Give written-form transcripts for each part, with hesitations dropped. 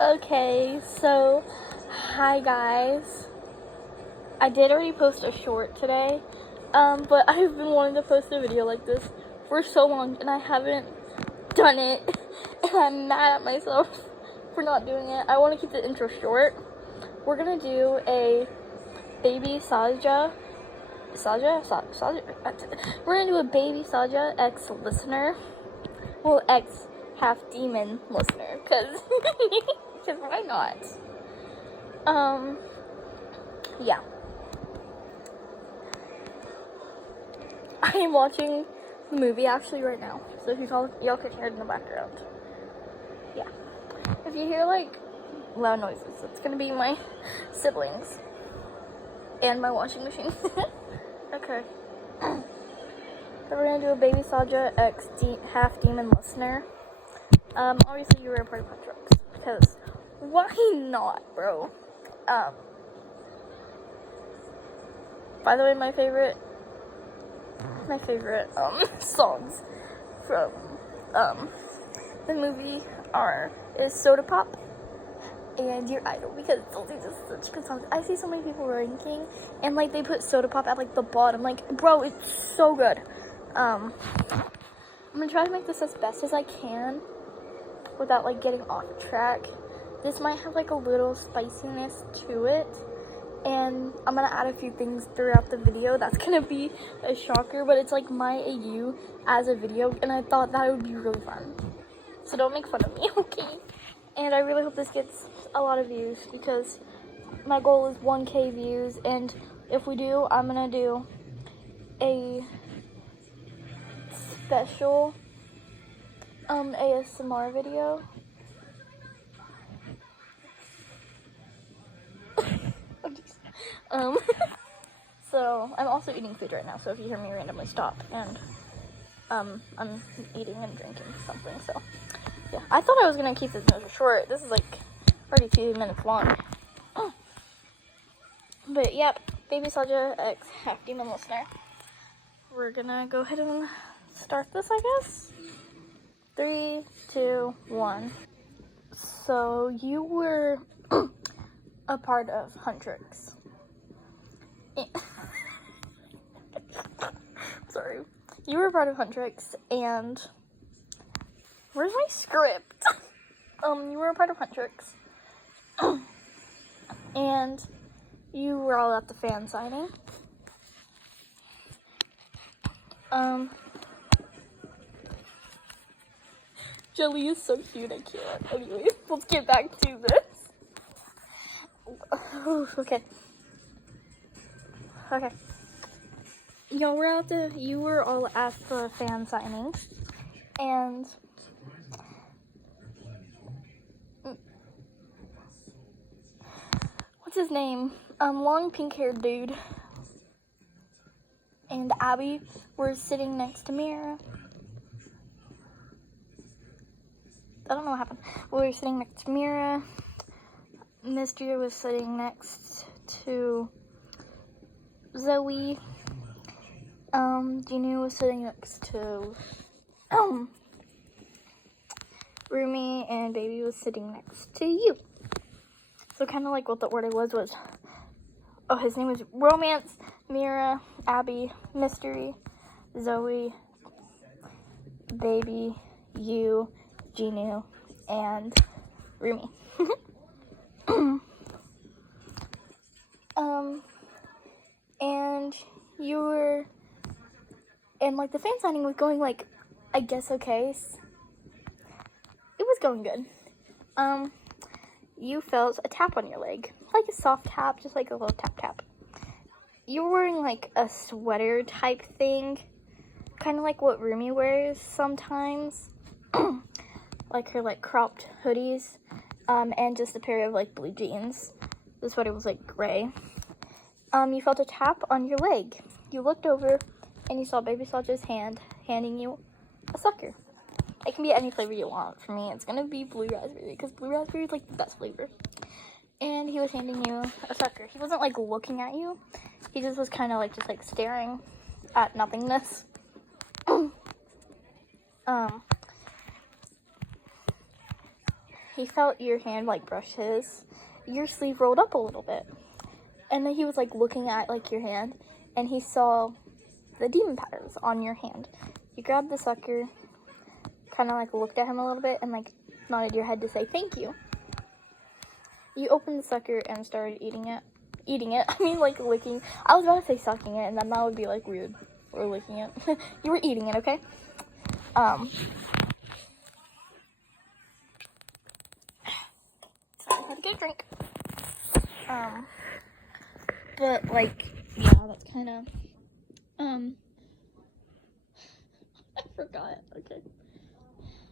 Okay, so hi guys. I did already post a short today, but I've been wanting to post a video like this for so long and I haven't done it, and I'm mad at myself for not doing it. I want to keep the intro short. We're gonna do a baby saja. We're gonna do a baby saja X listener. Well, X half demon listener, cause why not? Yeah. I am watching the movie actually right now, so if y'all can hear it in the background. Yeah. If you hear like loud noises, it's gonna be my siblings and my washing machine. Okay. So we're gonna do a baby saja X half demon listener. Obviously you were a part of my drugs, because why not, bro? By the way, my favorite songs from the movie is Soda Pop and Your Idol, because those are just such good songs. I see so many people ranking and like they put Soda Pop at like the bottom. Like, bro, it's so good. I'm gonna try to make this as best as I can without like getting off track. This might have like a little spiciness to it, and I'm gonna add a few things throughout the video. That's gonna be a shocker, but it's like my AU as a video, and I thought that would be really fun. So don't make fun of me, okay? And I really hope this gets a lot of views, because my goal is 1K views, and if we do, I'm gonna do a special ASMR video. So I'm also eating food right now, so if you hear me randomly stop, and I'm eating and drinking something. So yeah, I thought I was gonna keep this video short. This is like already 2 minutes long. But yep, baby saja X half demon listener. We're gonna go ahead and start this, I guess. 3, 2, 1. So you were a part of Huntrix. Sorry. You were a part of Huntrix, and where's my script? You were a part of Huntrix, and you were all at the fan signing. Jelly is so cute, I can't. Anyways, let's get back to this. Okay. You were all at the fan signing, and what's his name? Long pink-haired dude and Abby were sitting next to Mira. I don't know what happened. We were sitting next to Mira. Mystery was sitting next to Zoe. Genie was sitting next to Rumi, and Baby was sitting next to you. So kind of like what the order was, oh, his name was Romance, Mira, Abby, Mystery, Zoe, Baby, you, Genie, and Rumi. And you were, and like the fan signing was going like, I guess okay. It was going good. You felt a tap on your leg, like a soft tap, just like a little tap tap. You were wearing like a sweater type thing, kind of like what Rumi wears sometimes, like her like cropped hoodies, and just a pair of like blue jeans. The sweater was like gray. You felt a tap on your leg. You looked over and you saw Baby Saja's hand handing you a sucker. It can be any flavor you want. For me, it's gonna be blue raspberry, because blue raspberry is like the best flavor. And he was handing you a sucker. He wasn't like looking at you. He just was kind of like just like staring at nothingness. he felt your hand like brush his. Your sleeve rolled up a little bit. And then he was like looking at like your hand, and he saw the demon patterns on your hand. You grabbed the sucker, kind of like looked at him a little bit, and like nodded your head to say thank you. You opened the sucker and started eating it. I mean, like licking. I was about to say sucking it, and then that would be like weird. Or licking it. You were eating it, okay? Sorry, I had to get a drink. But like, yeah, that's kind of, I forgot. Okay.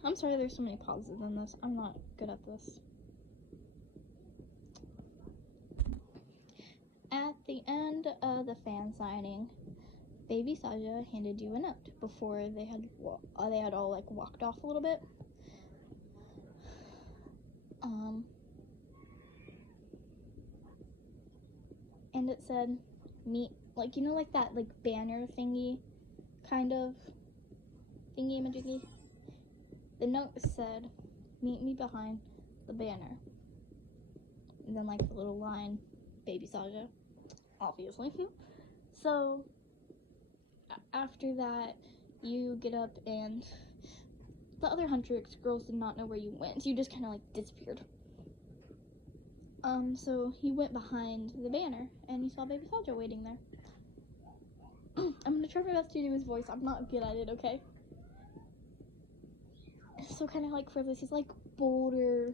I'm sorry. There's so many pauses in this. I'm not good at this. At the end of the fan signing, Baby Saja handed you a note before they had all like walked off a little bit. And it said, meet, like, you know, like that like banner thingy, kind of thingy majiggy. The note said, meet me behind the banner. And then like the little line, Baby Saja, obviously. So after that, you get up, and the other Huntrix girls did not know where you went. You just kind of like disappeared. So he went behind the banner, and he saw Baby Saja waiting there. I'm gonna try my best to do his voice. I'm not good at it, okay? So kind of like for this, he's like bolder,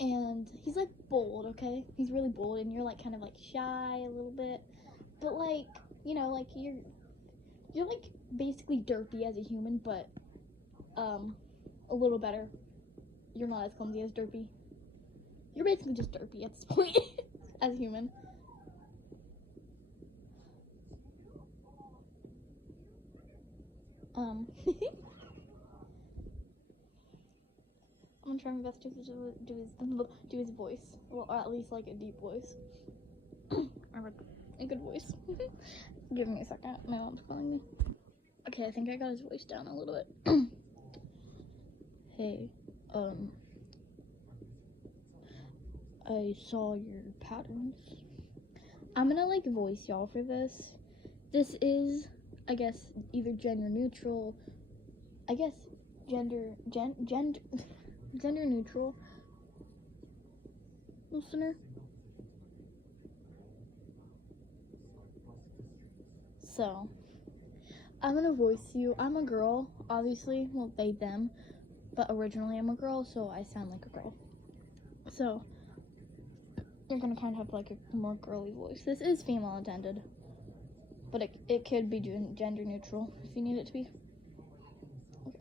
and he's like bold, okay? He's really bold, and you're like kind of like shy a little bit, but like, you know, like you're like basically derpy as a human, but a little better. You're not as clumsy as derpy. You're basically just derpy at this point as a human. I'm gonna try my best to do his voice, well, or at least like a deep voice, or a good voice. Give me a second. My mom's calling me. Okay, I think I got his voice down a little bit. Hey, I saw your patterns. I'm gonna like voice y'all for this. This is, I guess, either gender neutral. I guess gender neutral listener. So I'm gonna voice you. I'm a girl, obviously. Well, they, them. But originally I'm a girl, so I sound like a girl. So you're gonna kind of have like a more girly voice. This is female intended, but it could be gender neutral if you need it to be. Okay.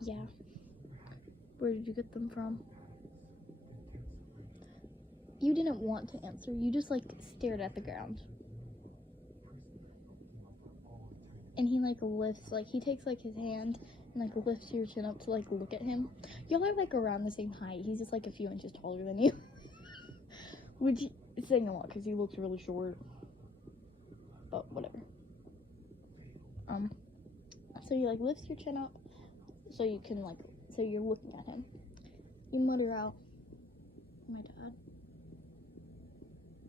Yeah. Where did you get them from? You didn't want to answer. You just like stared at the ground. And he like lifts, like he takes like his hand and like lifts your chin up to like look at him. Y'all are like around the same height. He's just like a few inches taller than you. Which is saying a lot because he looks really short. But whatever. So he like lifts your chin up so you can like, so you're looking at him. You mutter out, my dad.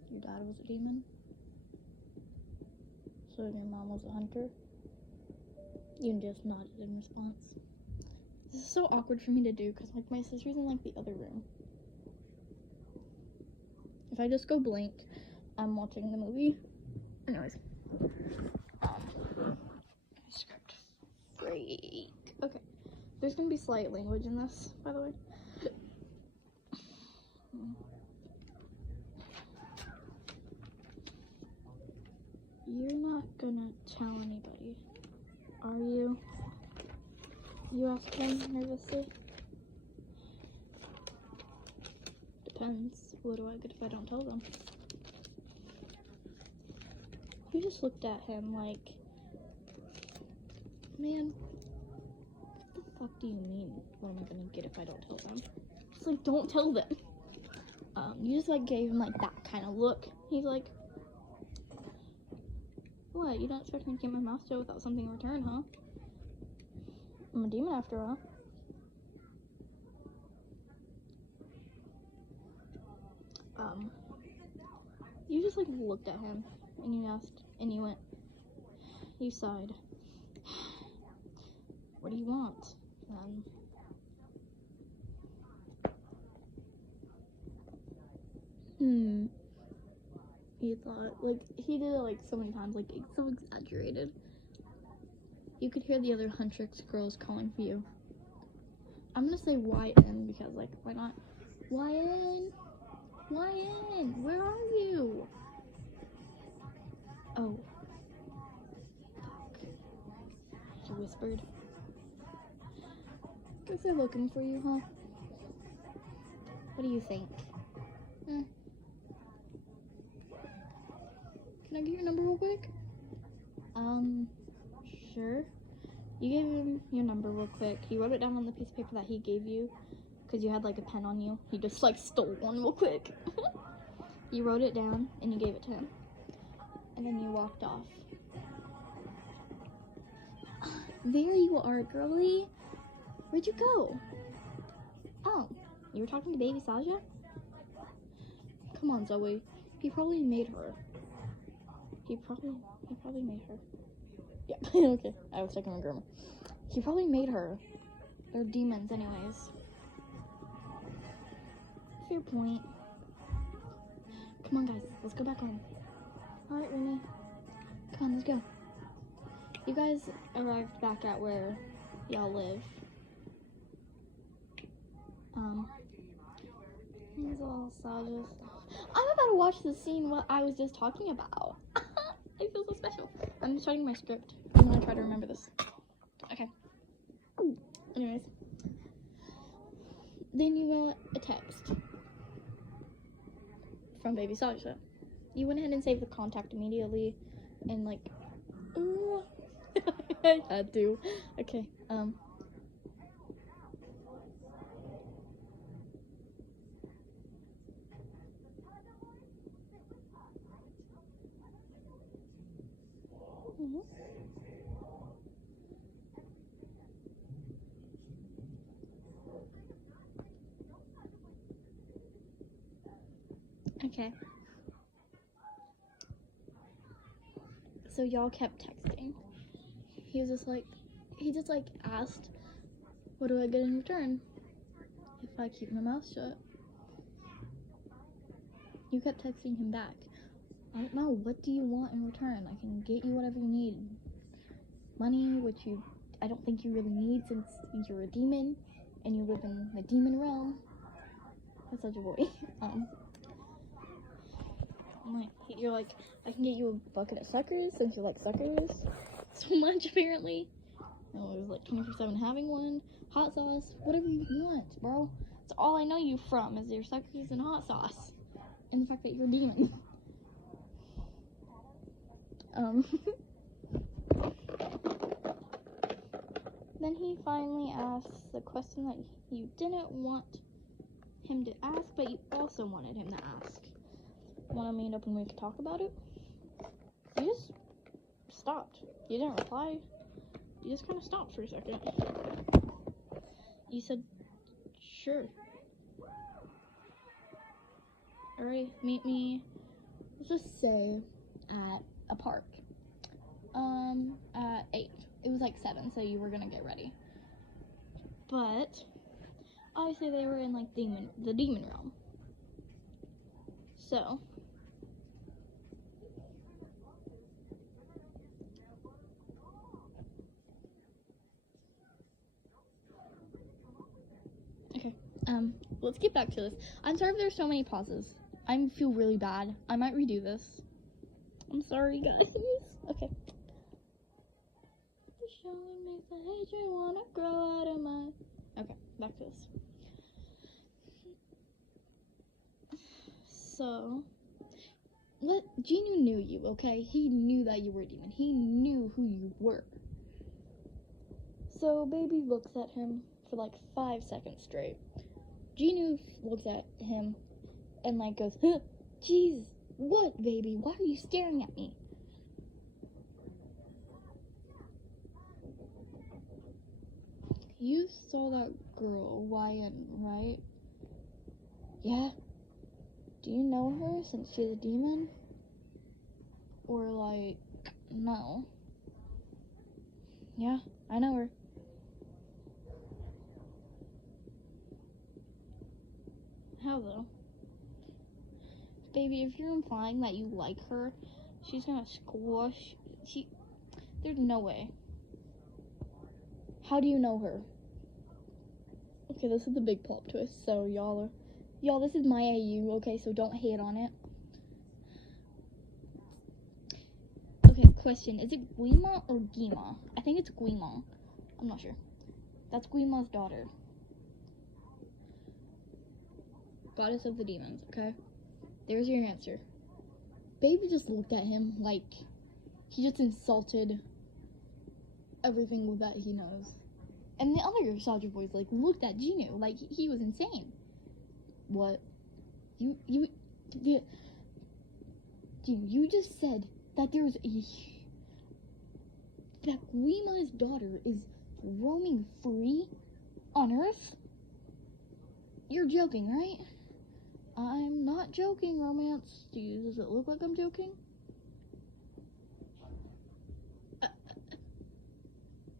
Your dad was a demon? So your mom was a hunter? You just nodded in response. This is so awkward for me to do because like my sister's in like the other room. If I just go blank, I'm watching the movie. Anyways. Script break. Okay. There's gonna be slight language in this, by the way. You're not gonna tell anybody, are you? You asked him nervously. Depends. What do I get if I don't tell them? You just looked at him like, man, what the fuck do you mean? What am I gonna get if I don't tell them? Just like, don't tell them. You just like gave him like that kind of look. He's like, what? You don't expect me to keep my mouth shut without something in return, huh? I'm a demon after all. You just like looked at him and you asked, and you sighed. What do you want? He thought, like, he did it like so many times, like it's so exaggerated. You could hear the other Huntrix girls calling for you. I'm gonna say YN because, like, why not? YN! YN! Where are you? Oh. Fuck. He whispered. Guess they're looking for you, huh? What do you think? Can I get your number real quick? Sure. You gave him your number real quick. He wrote it down on the piece of paper that he gave you because you had like a pen on you. He just like stole one real quick. You wrote it down and you gave it to him. And then you walked off. There you are, girly. Where'd you go? Oh, you were talking to baby Saja? Come on, Zoe. He probably made her. He probably made her. Yeah, okay. I was checking my grammar. He probably made her. They're demons anyways. Fair point. Come on, guys. Let's go back home. Alright, Remy. Come on, let's go. You guys arrived back at where y'all live. These all Sajas. I'm about to watch the scene what I was just talking about. I feel so special. I'm just starting my script. I'm gonna try to remember this. Okay. Anyways. Then you got a text from baby Saja. You went ahead and saved the contact immediately and like I had to. Okay. Okay. So y'all kept texting. He just asked, what do I get in return if I keep my mouth shut? You kept texting him back. I don't know, what do you want in return? I can get you whatever you need. Money, which I don't think you really need since you're a demon and you live in the demon realm. That's such a boy. You're like, I can get you a bucket of suckers since you like suckers so much apparently. Oh, it was like 24/7 having one. Hot sauce, whatever you want, bro. That's all I know you from is your suckers and hot sauce. And the fact that you're a demon. Then he finally asks the question that you didn't want him to ask, but you also wanted him to ask. Want to meet up and we could talk about it? You just stopped. You didn't reply. You just kind of stopped for a second. You said, sure. Alright, meet me, let's just say, at a park. At 8. It was like 7, so you were gonna get ready. But, obviously they were in like the demon realm. So, okay, let's get back to this. I'm sorry if there's so many pauses. I feel really bad. I might redo this. I'm sorry, guys. Okay. Showing me the hatred wanna grow out of my... Okay, back to this. So, Genu knew you, okay? He knew that you were a demon. He knew who you were. So, baby looks at him for like 5 seconds straight. Genu looks at him and like goes, huh, jeez, what, baby? Why are you staring at me? You saw that girl, Ryan, right? Yeah. Do you know her since she's a demon? Or like, no? Yeah, I know her. How though? Baby, if you're implying that you like her, she's gonna squash. There's no way. How do you know her? Okay, this is the big plot twist. So y'all, this is my AU. Okay, so don't hate on it. Okay, question: is it Guima or Gima? I think it's Guima. I'm not sure. That's Guima's daughter. Goddess of the demons. Okay, there's your answer. Baby just looked at him like he just insulted everything that he knows. And the other Saja boys like looked at Ginu like he was insane. What? You just said that that Guima's daughter is roaming free on Earth? You're joking, right? I'm not joking, Romance. Does it look like I'm joking?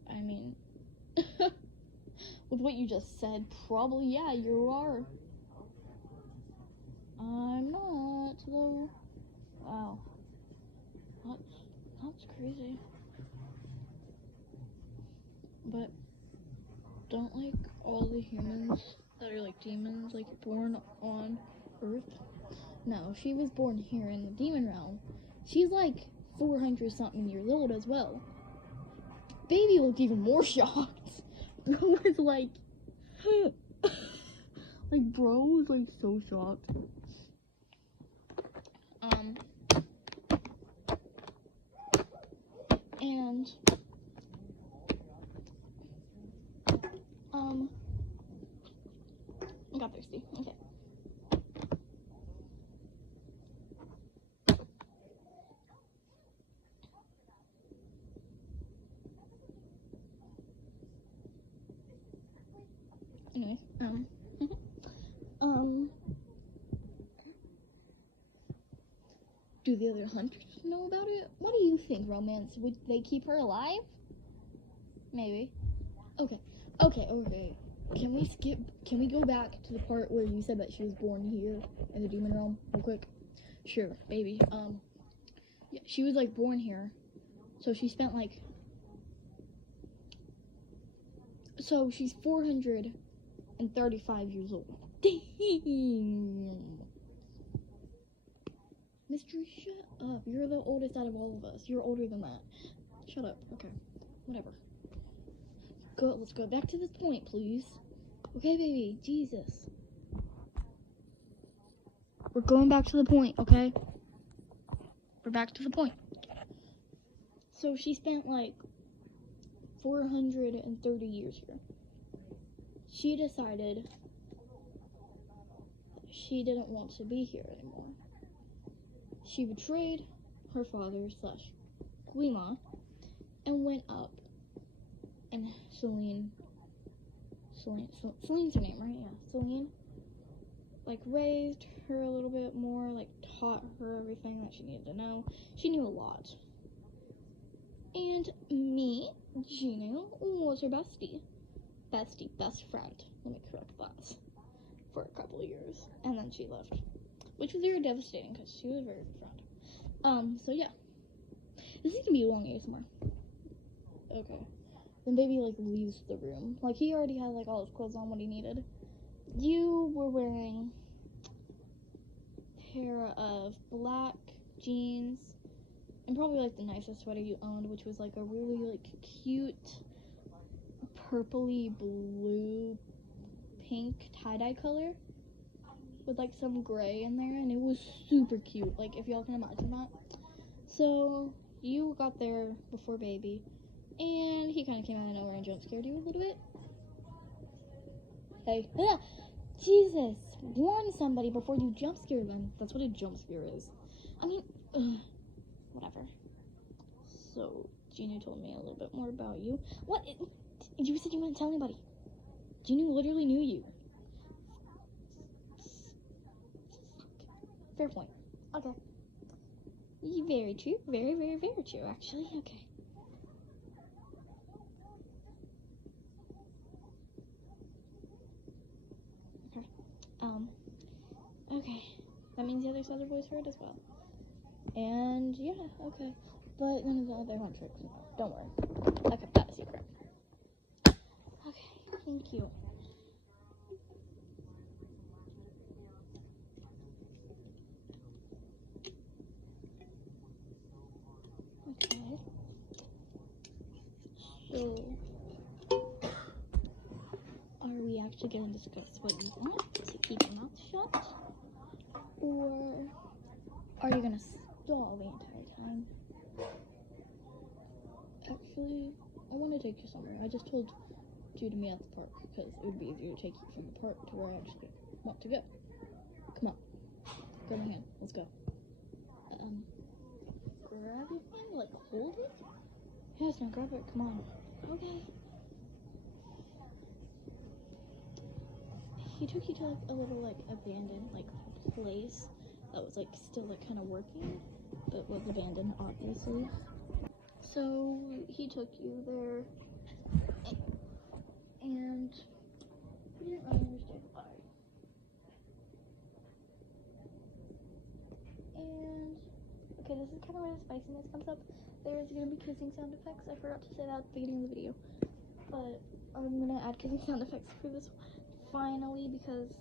I mean, with what you just said, probably, yeah, you are. I'm not, though. Wow. That's crazy. But don't, like, all the humans that are, like, demons, like, born on Earth? No, she was born here in the demon realm. She's, like, 400-something years old as well. Baby looked even more shocked. Bro was like, bro was like so shocked. And I got thirsty. Okay. Anyway, do the other hunters know about it? What do you think, Romance? Would they keep her alive? Maybe. Okay. Can we go back to the part where you said that she was born here in the demon realm real quick? Sure, baby. Yeah, she was like born here. So she spent like, so she's 435 years old. Damn. Mystery, shut up. You're the oldest out of all of us. You're older than that. Shut up. Okay. Whatever. Let's go back to this point, please. Okay, baby. Jesus. We're going back to the point, okay? We're back to the point. So she spent like 430 years here. She decided she didn't want to be here anymore. She betrayed her father / Guima and went up, and Celine, Celine's her name, right? Yeah, Celine, like, raised her a little bit more, like, taught her everything that she needed to know. She knew a lot. And me, Gino, was her best friend. Let me correct that. For a couple of years. And then she left. Which was very devastating, because she was a very good friend. So yeah. This is gonna be a long ASMR. Okay. Then baby, like, leaves the room. Like, he already had, like, all his clothes on, what he needed. You were wearing a pair of black jeans, and probably, like, the nicest sweater you owned, which was, like, a really, like, cute purpley blue pink tie-dye color with, like, some gray in there, and it was super cute, like, if y'all can imagine that. So you got there before baby, and he kind of came out of nowhere and jump scared you a little bit. Hey, Jesus, warn somebody before you jump scare them. That's what a jump scare is. I mean, whatever. So Gina told me a little bit more about you. What? You said you wouldn't tell anybody. Genie literally knew you. Fair point. Okay. Very true. Very, very, very true, actually. Okay. Okay. That means the other boys heard as well. And yeah, okay. But none of the other one tricks. Don't worry. I kept that a secret. Okay, thank you. Okay. So, are we actually going to discuss what you want to keep your mouth shut? Or are you going to stall the entire time? Actually, I want to take you somewhere. I just told you to meet at the park because it would be easier to take you from the park to where I actually want to go. Come on. Grab my hand. Let's go. Grab your hand? Like, hold it? Yes, now grab it. Come on. Okay. He took you to, like, a little, like, abandoned, like, place that was, like, still, like, kind of working, but was abandoned, obviously. So, he took you there, and he didn't really understand why. And, okay, this is kind of where the spiciness comes up. There's going to be kissing sound effects. I forgot to say that at the beginning of the video. But I'm going to add kissing sound effects for this finally because,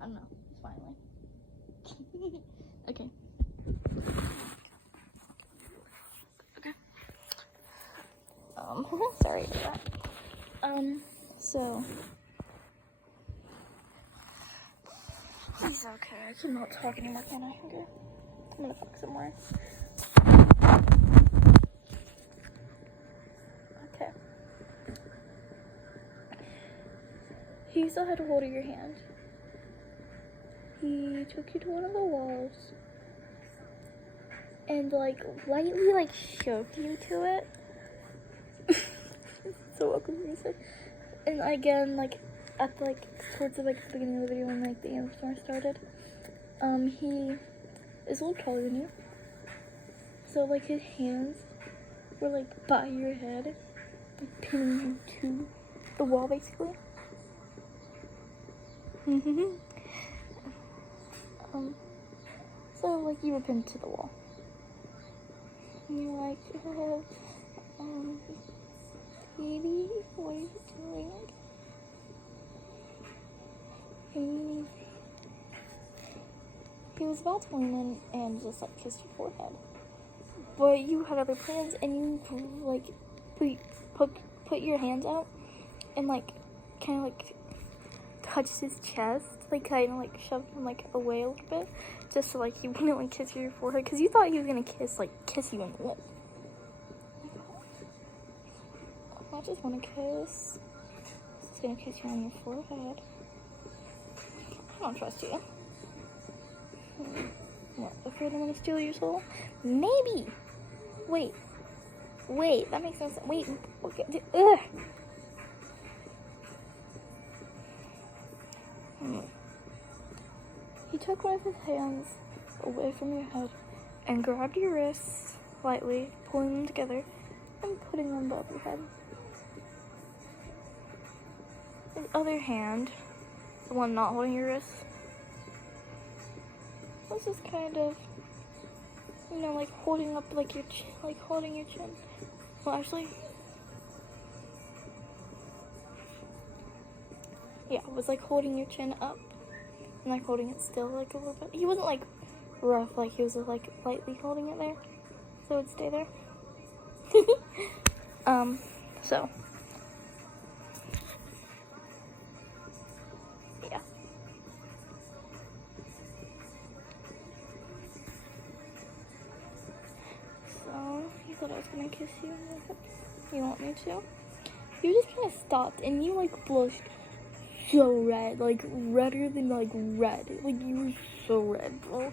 I don't know, finally. Okay. Sorry about that. So. He's okay. I cannot talk anymore, can I? Okay. I'm gonna fuck somewhere. Okay. He still had a hold of your hand. He took you to one of the walls and like lightly like shoved you to it. It's so awkward for me to say. And again, like at the, like towards the like the beginning of the video when like the AMSR started, he is a little taller than you. So like his hands were like by your head, like pinning you to the wall basically. So like you were pinned to the wall. And you're like, baby, what are you doing? And he was about to lean in and just like kiss your forehead. But you had other plans and you like put your hands out and like kind of like touched his chest, like kind of like shoved him like away a little bit, just so like he wouldn't like kiss your forehead, because you thought he was gonna kiss you in the lip. I just want to kiss. He's gonna kiss you on your forehead. I don't trust you. What, afraid I'm gonna steal your soul? Maybe. Wait, that makes no sense. Wait, okay. Ugh. He took one of his hands away from your head and grabbed your wrists lightly, pulling them together and putting them above your head. His other hand, the one not holding your wrist, was just kind of, you know, like holding up like your holding your chin. Well, actually, yeah, it was like holding your chin up and like holding it still like a little bit. He wasn't like rough, like he was like lightly holding it there, so it would stay there. So yeah. So he thought I was gonna kiss you. You want me to? You just kind of stopped and you like blushed so red, like redder than like red. Like you were so red, bro.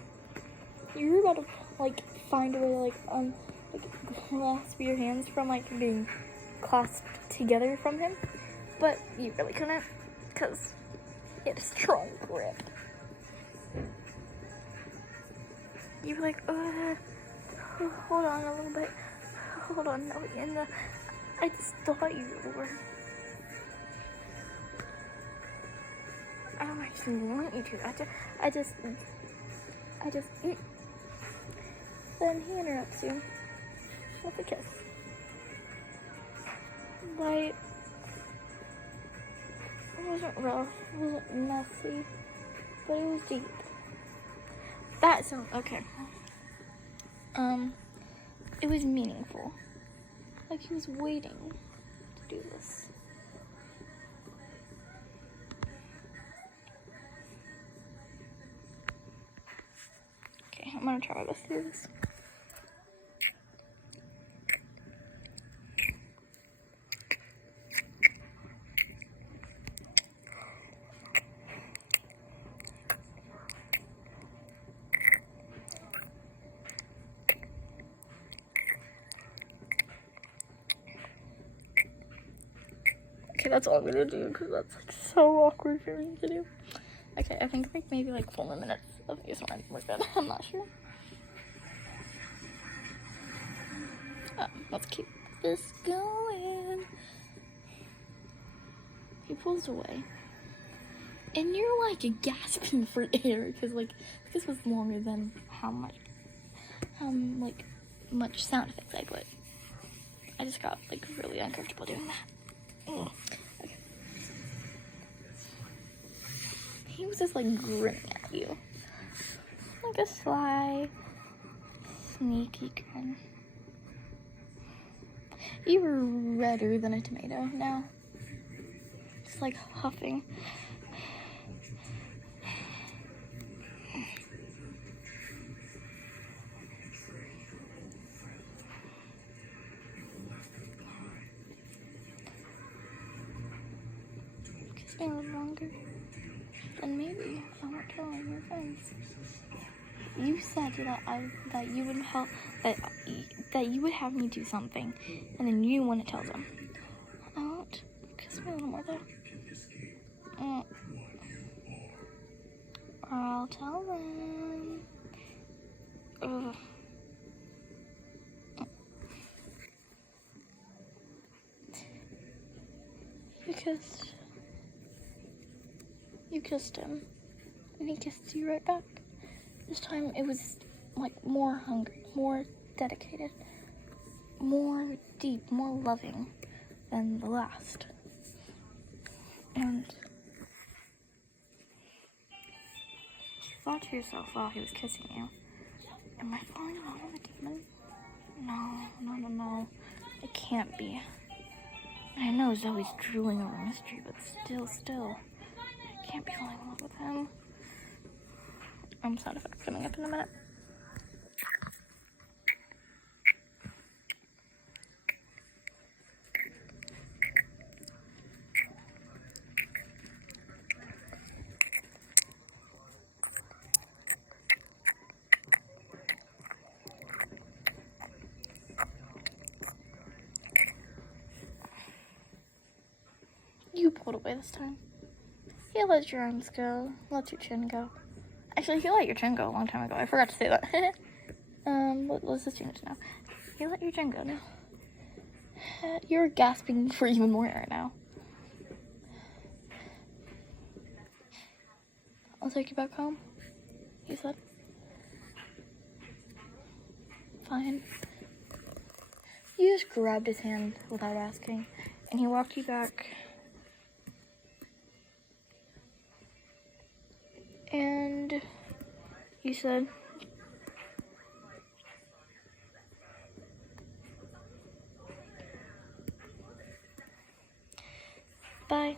You were about to like find a way to like clasp your hands from like being clasped together from him. but you really couldn't, because he had a strong grip. You were like, hold on a little bit. Hold on, no, and I just thought you were. I don't actually want you to. I just. Then he interrupts you with a kiss. Light. It wasn't rough. It wasn't messy, but it was deep. That sounds okay. It was meaningful. Like he was waiting to do this. Okay, I'm gonna try my best to do this. Okay, that's all I'm gonna do because that's like so awkward for me to do. Okay, I think like maybe like 4 more minutes of ASMR we're good. I'm not sure. Let's keep this going. He pulls away, and you're like gasping for air because like this was longer than how much sound effects I put. I just got like really uncomfortable doing that. Okay. He was just like grinning at you, like a sly, sneaky grin. You were redder than a tomato now. Just like huffing. Kiss me a little longer. Then maybe I won't tell all your friends. You said that you would help, that you would have me do something, and then you want to tell them. I won't. Kiss me a little more though. Or I'll tell them. Ugh. You kissed him, and he kissed you right back. This time it was like more hungry, more dedicated, more deep, more loving than the last. And you thought to yourself while he was kissing you, am I falling in love with a demon? No. It can't be. I know Zoe's drooling over mystery, but still, I can't be falling in love with him. Sound effects coming up in a minute. You pulled away this time. You let your arms go, let your chin go. Actually, you let your chin go a long time ago. I forgot to say that. Let's just change it now. You let your chin go now. You're gasping for even more air now. I'll take you back home, he said. Fine. You just grabbed his hand without asking, and he walked you back. And you said, bye.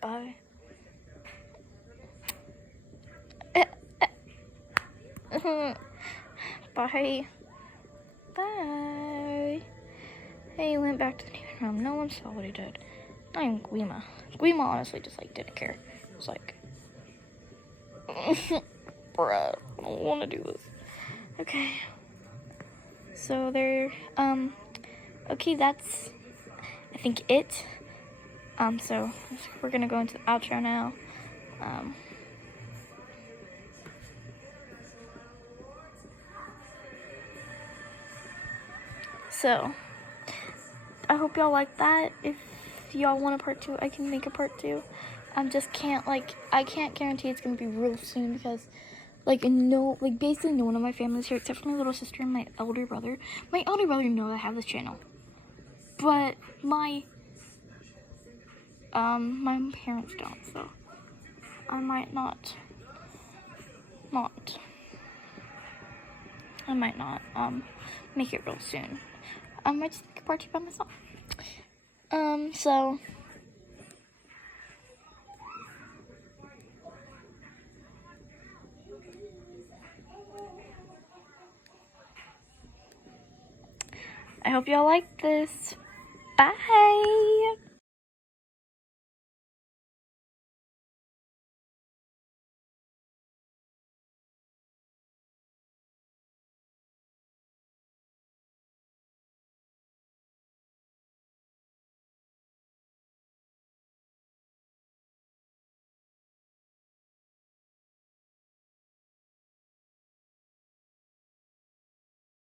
Bye. Bye. Bye. Hey, he went back to the living room. No one saw what he did. Not even Guima. Guima honestly just like didn't care. It was like, bruh, I don't want to do this. Okay. So there, okay, that's, I think it. So we're gonna go into the outro now. So I hope y'all like that. If y'all want a part 2, I can make a part 2. Just can't, like, I can't guarantee it's gonna be real soon because, like, basically no one of my family's here except for my little sister and my elder brother. My elder brother knows I have this channel, but my parents don't, so I might not make it real soon. I might just make a part 2 by myself. So I hope y'all like this. Bye!